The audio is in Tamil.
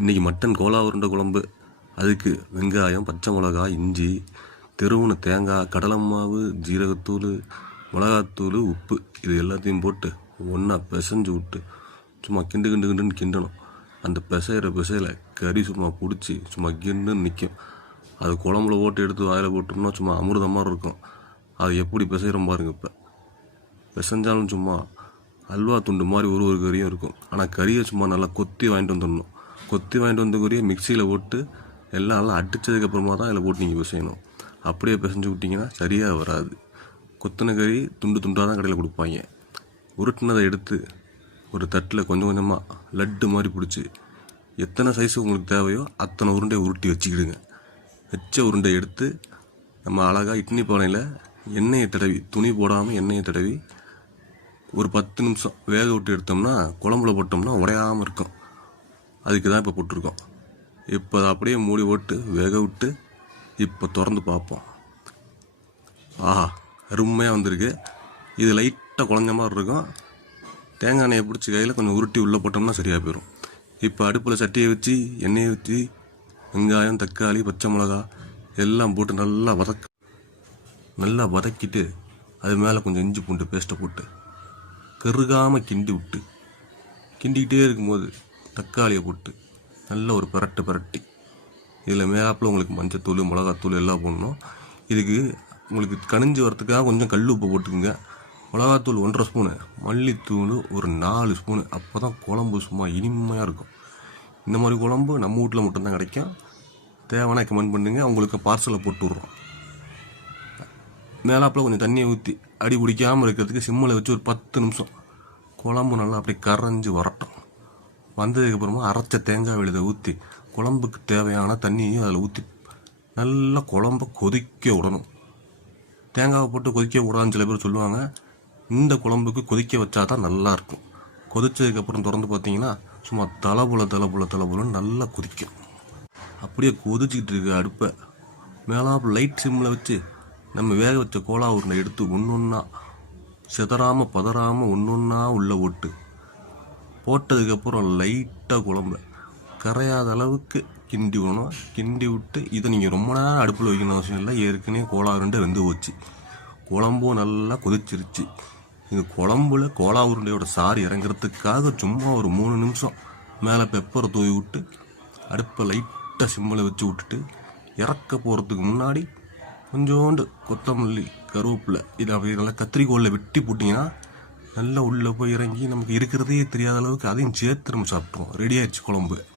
இன்றைக்கி மட்டன் கோலா உருண்டை குழம்பு. அதுக்கு வெங்காயம், பச்சை மிளகாய், இஞ்சி, தெருவுன தேங்காய், கடலை மாவு, ஜீரகத்தூள், மிளகாத்தூள், உப்பு இது எல்லாத்தையும் போட்டு ஒன்றா பிசைஞ்சு விட்டு சும்மா கிண்டுன்னு கிண்டணும். அந்த பிசையில கறி சும்மா பிடிச்சி சும்மா கிண்டுன்னு நிற்கும். அது குழம்புல போட்டு எடுத்து வாயில் போட்டோம்னா சும்மா அமிர்தம் மாதிரி இருக்கும். அது எப்படி பிசைகிறோம் பாருங்க. இப்போ பிசைஞ்சாலும் சும்மா அல்வா துண்டு மாதிரி ஒரு கறியும் இருக்கும். ஆனால் கறியை சும்மா நல்லா கொத்தி வாங்கிட்டு வந்துடணும். கொத்தி வாங்கிட்டு வந்த கறியை மிக்சியில் போட்டு எல்லாம் நல்லா அடித்ததுக்கப்புறமா தான் அதில் போட்டு நீங்கள் பிசையணும். அப்படியே பிசைஞ்சு விட்டிங்கன்னா சரியாக வராது. கொத்தின கறி துண்டு துண்டாக தான் கடையில் கொடுப்பாங்க. உருட்டினதை எடுத்து ஒரு தட்டில் கொஞ்சம் கொஞ்சமாக லட்டு மாதிரி பிடிச்சி எத்தனை சைஸு உங்களுக்கு தேவையோ அத்தனை உருண்டையை உருட்டி வச்சுக்கிடுங்க. வச்ச உருண்டை எடுத்து நம்ம அழகாக இட்லி பானையில் எண்ணெயை தடவி, துணி போடாமல் எண்ணெயை தடவி ஒரு 10 நிமிஷம் வேக விட்டு எடுத்தோம்னா குழம்புல போட்டோம்னா உடையாமல் இருக்கும். அதுக்கு தான் இப்போ போட்டிருக்கோம். இப்போ அதை அப்படியே மூடி போட்டு வேக விட்டு இப்போ திறந்து பார்ப்போம். ஆஹா, அருமையாக வந்திருக்கு. இது லைட்டாக குழஞ்ச மாதிரி இருக்கும். தேங்காய் எண்ணெயை பிடிச்சி கையில் கொஞ்சம் உருட்டி உள்ளே போட்டோம்னா சரியாக போயிடும். இப்போ அடுப்பில் சட்டியை வச்சு எண்ணெயை ஊற்றி வெங்காயம், தக்காளி, பச்சை மிளகா எல்லாம் போட்டு நல்லா வதக்கிட்டு அது மேலே கொஞ்சம் இஞ்சி பூண்டு பேஸ்ட்டை போட்டு கருகாமல் கிண்டிக்கிட்டே இருக்கும்போது தக்காளியை போட்டு நல்ல ஒரு பிரட்டி இதில் மேலாப்பில் உங்களுக்கு மஞ்சத்தூள், மிளகாத்தூள் எல்லாம் போடணும். இதுக்கு உங்களுக்கு கனிஞ்சு வரத்துக்காக கொஞ்சம் கல் உப்பு போட்டுக்குங்க. மிளகாத்தூள் 1.5 ஸ்பூனு, மல்லித்தூள் ஒரு 4 ஸ்பூனு. அப்போ தான் குழம்பு சும்மா இனிமையாக இருக்கும். இந்த மாதிரி குழம்பு நம்ம வீட்டில் மட்டும்தான் கிடைக்கும். தேவைன்னா கமெண்ட் பண்ணுங்க, உங்களுக்கு பார்சலை போட்டு விட்றோம். மேலாப்பில் கொஞ்சம் தண்ணியை ஊற்றி அடி பிடிக்காமல் இருக்கிறதுக்கு சிம்மில் வச்சு ஒரு 10 நிமிஷம் குழம்பு நல்லா அப்படியே கரைஞ்சி வரட்டும். வந்ததுக்கப்புறமா அரைச்ச தேங்காய் விழுதை ஊற்றி குழம்புக்கு தேவையான தண்ணியும் அதில் ஊற்றி நல்லா குழம்ப கொதிக்க விடணும். தேங்காவை போட்டு கொதிக்க விடாதுன்னு சில பேர் சொல்லுவாங்க. இந்த குழம்புக்கு கொதிக்க வச்சா தான் நல்லாயிருக்கும். கொதிச்சதுக்கப்புறம் திறந்து பார்த்தீங்கன்னா சும்மா தலபுலன்னு நல்லா கொதிக்கும். அப்படியே கொதிச்சுக்கிட்டு இருக்க அடுப்பை மேலாப்பு லைட் சிம்மில் வச்சு நம்ம வேக வச்ச கோலா உருண்டை எடுத்து ஒன்றா சிதறாமல் பதறாமல் ஒன்றா உள்ளே போட்டதுக்கப்புறம் லைட்டாக குழம்புல கரையாத அளவுக்கு கிண்டி விடணும். கிண்டி விட்டு இதை நீங்கள் ரொம்ப நேரம் அடுப்பில் வைக்கணும் அவசியம் இல்லை. ஏற்கனவே கோலா உருண்டை வெந்து போச்சு. குழம்பும் நல்லா கொதிச்சிருச்சு. இது குழம்புல கோலா உருண்டையோட சாறு இறங்குறதுக்காக சும்மா ஒரு 3 நிமிஷம் மேலே பெப்பரை தூவி விட்டு அடுப்பை லைட்டாக சிம்மில் வச்சு விட்டுட்டு இறக்க போகிறதுக்கு முன்னாடி கொஞ்சோண்டு கொத்தமல்லி, கருவேப்பிலை இதை அப்படி நல்லா கத்திரிக்கோலில் வெட்டி போட்டிங்கன்னா நல்லா உள்ளே போய் இறங்கி நமக்கு இருக்கிறதே தெரியாத அளவுக்கு அதையும் சேர்த்து நம்ம சாப்பிட்ருவோம். ரெடி ஆயிடுச்சு குழம்பு.